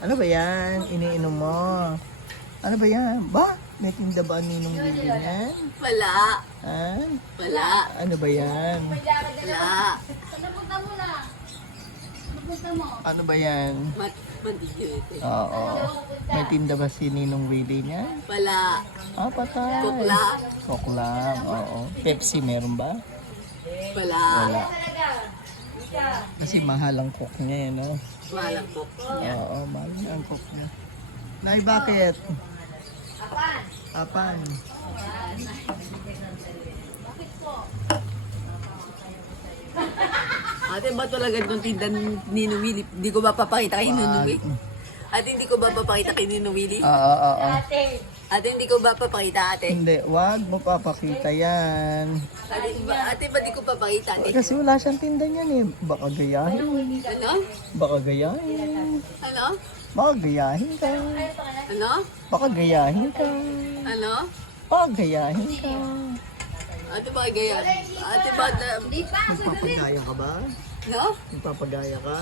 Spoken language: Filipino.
Ano ba yan? Iniinom mo. Ano ba yan? Ba? May tinda ba ninong Willie yan? Wala. Ha? Wala. Ano ba yan? Wala. Ano ba yan? Mandigil ito. Oo. May tinda ba si ninong Willie niyan? Wala. Ah, patay. Kokla. Coke lang, oo. Pepsi meron ba? Wala. Wala. Kasi mahal ang coke niya, eh, no? Walang po. Oo, mahal ang coke niya. Nay, bakit? Apan. Ate, ba talaga itong tinda ni Willie? Hindi ko ba papakita kay Ninong Willie? Ate, hindi ko ba papakita kay Ninong Willie? Oo. Ate, hindi ko ba papakita, ate? Hindi, wag mo papakita yan. Ate, ba di ko papakita, ate? Kasi wala siyang tinda niyan eh. Baka gayahin. Ano? Baka gayahin. Ano? Baka gayahin ka. Ano? Baka gayahin ka. Ano? Baka gayahin ka. Ate, ba ganyan? Ate, ba... Magpapagaya ka ba? No? Magpapagaya ka?